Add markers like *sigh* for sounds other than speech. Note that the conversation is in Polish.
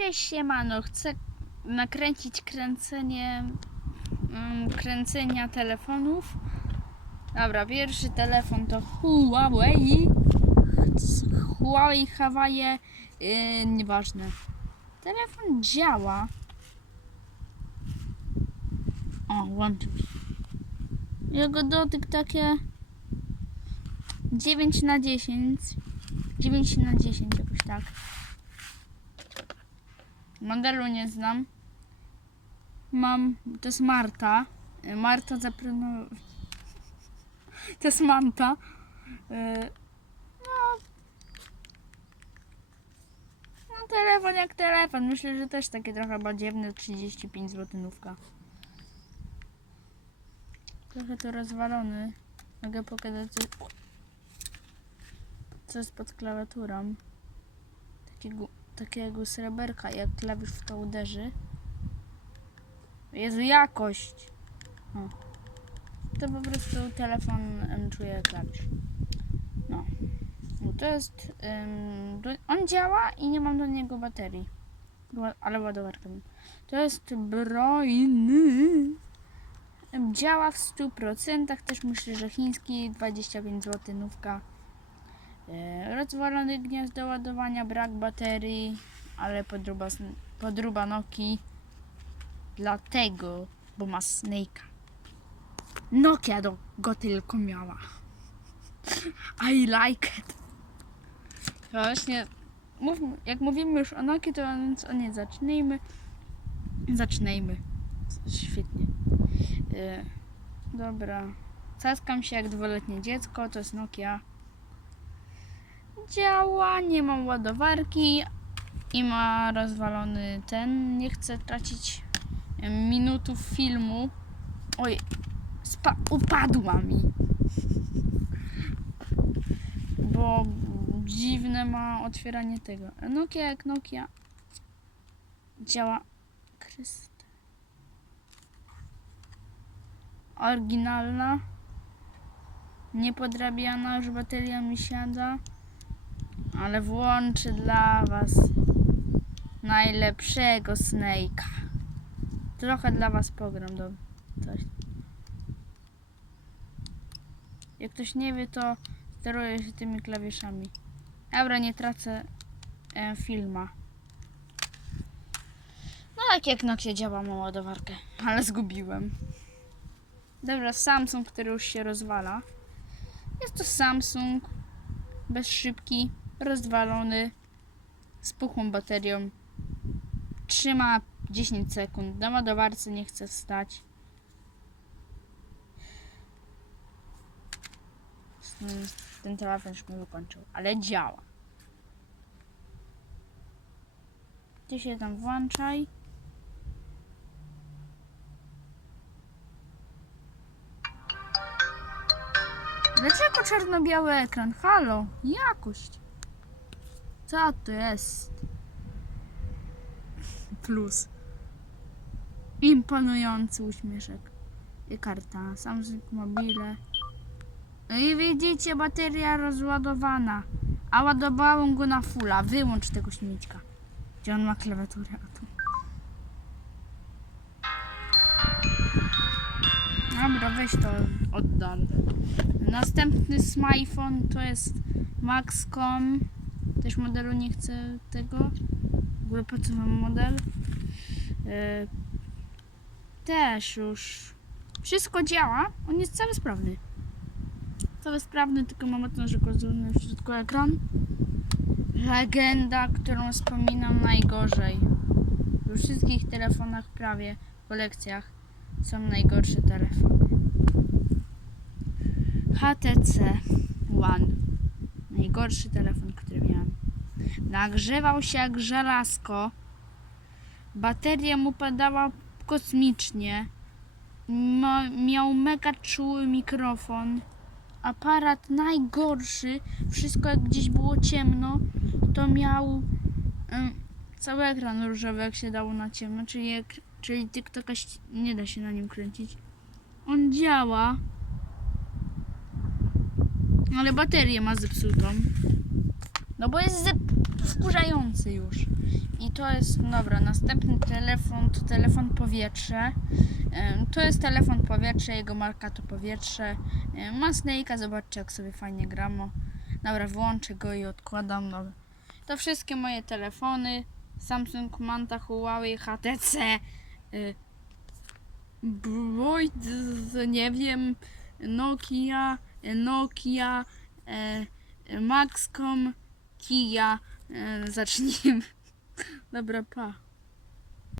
Cześć siemano, chcę nakręcić kręcenie mm, kręcenia telefonów. Dobra, pierwszy telefon to Huawei. Huawei Hawaii, yy, nieważne. Telefon działa. O, łączył się. Jego dotyk takie 9 na 10. 9 na 10 jakoś tak. Modelu nie znam. Mam, to jest Marta. Y, Marta zapewne... *laughs* To jest Manta. Y, No... No telefon jak telefon. Myślę, że też takie trochę badziewne 35 złotynówka. Trochę to rozwalony. Mogę pokazać co, jest pod klawiaturą. Takiego, takiego sreberka, jak klawisz w to uderzy. Jezu, jakość! To po prostu telefon czuje klawisz. No. no to jest... do, on działa i nie mam do niego baterii. Ale ładowarkę. To jest brojny. Działa w 100%. Też myślę, że chiński 25 zł nówka. E, Rozwalony gniazd do ładowania, brak baterii, ale podruba, podruba Noki. Dlatego, bo ma Snake'a. Nokia do, go tylko miała. *laughs* I like it. Właśnie, mów, jak mówimy już o Nokii, to więc o zacznijmy. Zacznijmy. Świetnie. E, dobra. Caskam się jak dwuletnie dziecko, to jest Nokia działa, nie mam ładowarki i ma rozwalony ten. Nie chcę tracić minutów filmu. Oj, upadła mi. Bo dziwne ma otwieranie tego. Nokia jak Nokia działa. Chryste. Oryginalna. Niepodrabiana, już bateria mi siada. Ale włączę dla Was najlepszego Snake'a. Trochę dla Was pogram do coś. Jak ktoś nie wie, to steruję się tymi klawiszami. Dobra, nie tracę e, filma. No tak jak Nokia działa, mam ładowarkę, ale zgubiłem. Dobra, Samsung, który już się rozwala. Jest to Samsung bez szybki, rozwalony, z puchłą baterią. Trzyma 10 sekund. Na ładowarce nie chce wstać. Ten telefon już mi wykończył, ale działa. Ty się tam włączaj. Dlaczego czarno-biały ekran? Halo, jakość. Co to jest? Plus. Imponujący uśmieszek. I karta. Samsung Mobile. No i widzicie, bateria rozładowana. A ładowałem go na fulla. Wyłącz tego śmiecika. Gdzie on ma klawiaturę? A tu. Dobra, weź to oddal. Następny smartphone to jest Maxcom. Też modelu nie chcę tego. W ogóle po co model? E, też już wszystko działa. On jest cały sprawny. Cały sprawny, tylko mam to, że rozumiem w środku ekran. Legenda, którą wspominam najgorzej. We wszystkich telefonach prawie, kolekcjach są najgorsze telefony. HTC One. Najgorszy telefon, który Nagrzewał się jak żelazko. Bateria mu padała kosmicznie. Ma, miał mega czuły mikrofon. Aparat najgorszy. Wszystko jak gdzieś było ciemno, to miał cały ekran różowy, jak się dało na ciemno. Czyli, jak, czyli TikToka nie da się na nim kręcić. On działa. Ale baterię ma zepsutą. No bo jest wkurzający już. I to jest, dobra, następny telefon to telefon powietrze. To jest telefon powietrze, jego marka to powietrze. Ma Snake'a, zobaczcie jak sobie fajnie gramo. Dobra, włączę go i odkładam. Dobra. To wszystkie moje telefony. Samsung, Manta, Huawei, HTC. y, Broid, nie wiem, Nokia, Nokia, e, Maxcom, Kia. E, zacznijmy. *laughs* Dobra, pa.